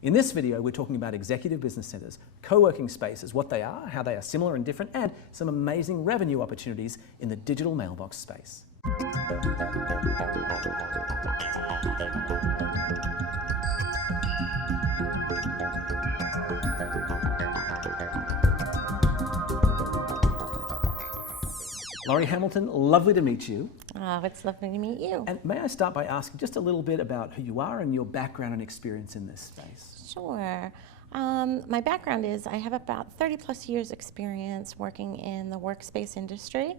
In this video, we're talking about executive business centers, co-working spaces, what they are, how they are similar and different, and some amazing revenue opportunities in the digital mailbox space. Laurie Hamilton, lovely to meet you. Oh, it's lovely to meet you. And may I start by asking just a little bit about who you are and your background and experience in this space? Sure. My background is I have about 30 plus years experience working in the workspace industry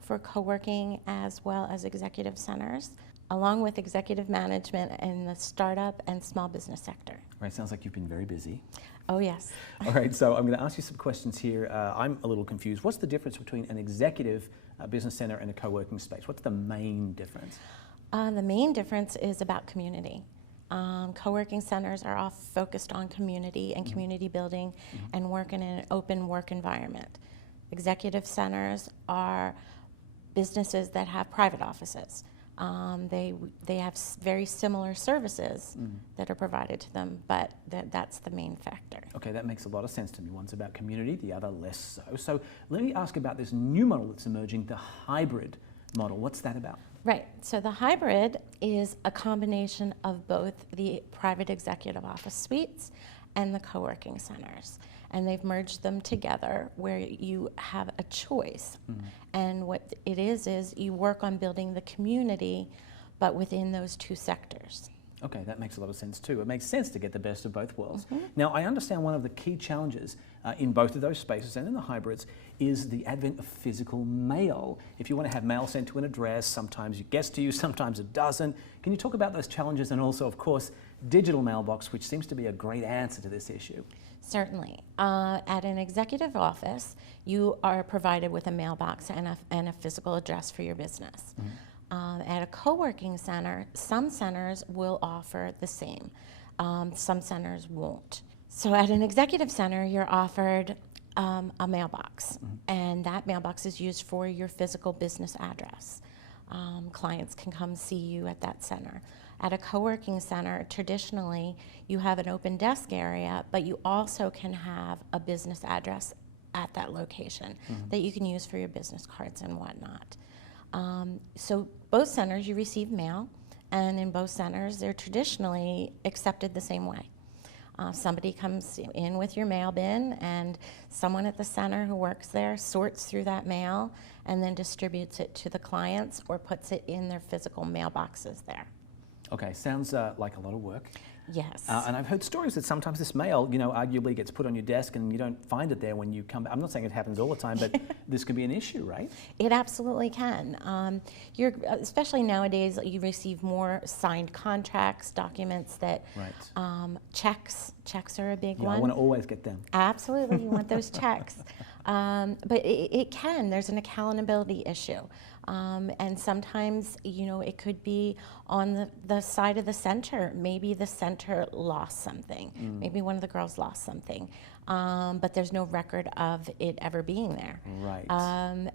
for co-working as well as executive centers, along with executive management in the startup and small business sector. Right, sounds like you've been very busy. Oh, yes. All right, so I'm going to ask you some questions here. I'm a little confused. What's the difference between an executive business center and a co-working space? What's the main difference? The main difference is about community. Co-working centers are all focused on community and community building and work in an open work environment. Executive centers are businesses that have private offices. They have very similar services that are provided to them, but that's the main factor. Okay, that makes a lot of sense to me. One's about community, the other less so. So let me ask about this new model that's emerging, the hybrid model. What's that about? Right, so the hybrid is a combination of both the private executive office suites and the co-working centers. And they've merged them together where you have a choice. And what it is you work on building the community, but within those two sectors. Okay, that makes a lot of sense too. It makes sense to get the best of both worlds. Now, I understand one of the key challenges in both of those spaces and in the hybrids is the advent of physical mail. If you want to have mail sent to an address, sometimes it gets to you, sometimes it doesn't. Can you talk about those challenges and also, of course, digital mailbox, which seems to be a great answer to this issue? Certainly. At an executive office, you are provided with a mailbox and a physical address for your business. At a co-working center, some centers will offer the same. Some centers won't. So at an executive center, you're offered a mailbox, and that mailbox is used for your physical business address. Clients can come see you at that center. At a co-working center, traditionally, you have an open desk area, but you also can have a business address at that location that you can use for your business cards and whatnot. So both centers, you receive mail, and in both centers, they're traditionally accepted the same way. Somebody comes in with your mail bin, and someone at the center who works there sorts through that mail and then distributes it to the clients or puts it in their physical mailboxes there. Okay, sounds like a lot of work. Yes. And I've heard stories that sometimes this mail, arguably gets put on your desk and you don't find it there when you come back. I'm not saying it happens all the time, but this could be an issue, right? It absolutely can. Especially nowadays, you receive more signed contracts, documents that, checks are a big one. I want to always get them. Absolutely, you want those checks. But there's an accountability issue. And sometimes, it could be on the side of the center. Maybe the center lost something. Maybe one of the girls lost something. But there's no record of it ever being there. Right.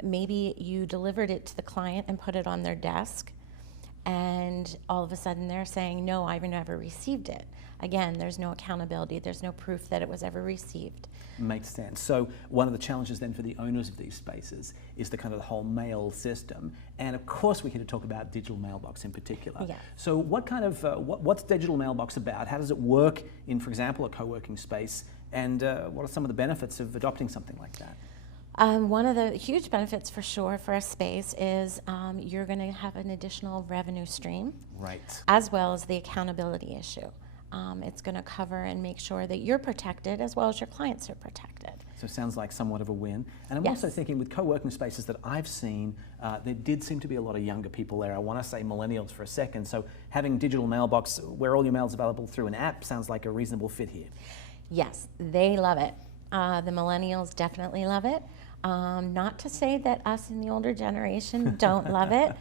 Maybe you delivered it to the client and put it on their desk, and all of a sudden they're saying, no, I've never received it. Again, there's no accountability. There's no proof that it was ever received. Makes sense. So one of the challenges then for the owners of these spaces is the whole mail system. And of course we're here to talk about digital mailbox in particular. Yeah. So what what's digital mailbox about? How does it work in, for example, a co-working space? And what are some of the benefits of adopting something like that? One of the huge benefits for sure for a space is you're going to have an additional revenue stream. Right. As well as the accountability issue. It's going to cover and make sure that you're protected as well as your clients are protected. So it sounds like somewhat of a win. And I'm also thinking with co-working spaces that I've seen, there did seem to be a lot of younger people there. I want to say millennials for a second. So having digital mailbox where all your mail is available through an app sounds like a reasonable fit here. Yes, they love it. The millennials definitely love it. Not to say that us in the older generation don't love it.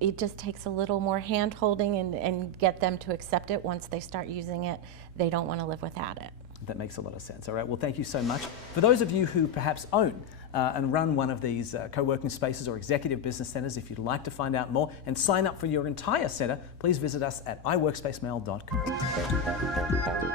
It just takes a little more hand-holding and get them to accept it. Once they start using it, they don't want to live without it. That makes a lot of sense. All right, well, thank you so much. For those of you who perhaps own and run one of these co-working spaces or executive business centers, if you'd like to find out more and sign up for your entire center, please visit us at iworkspacemail.com.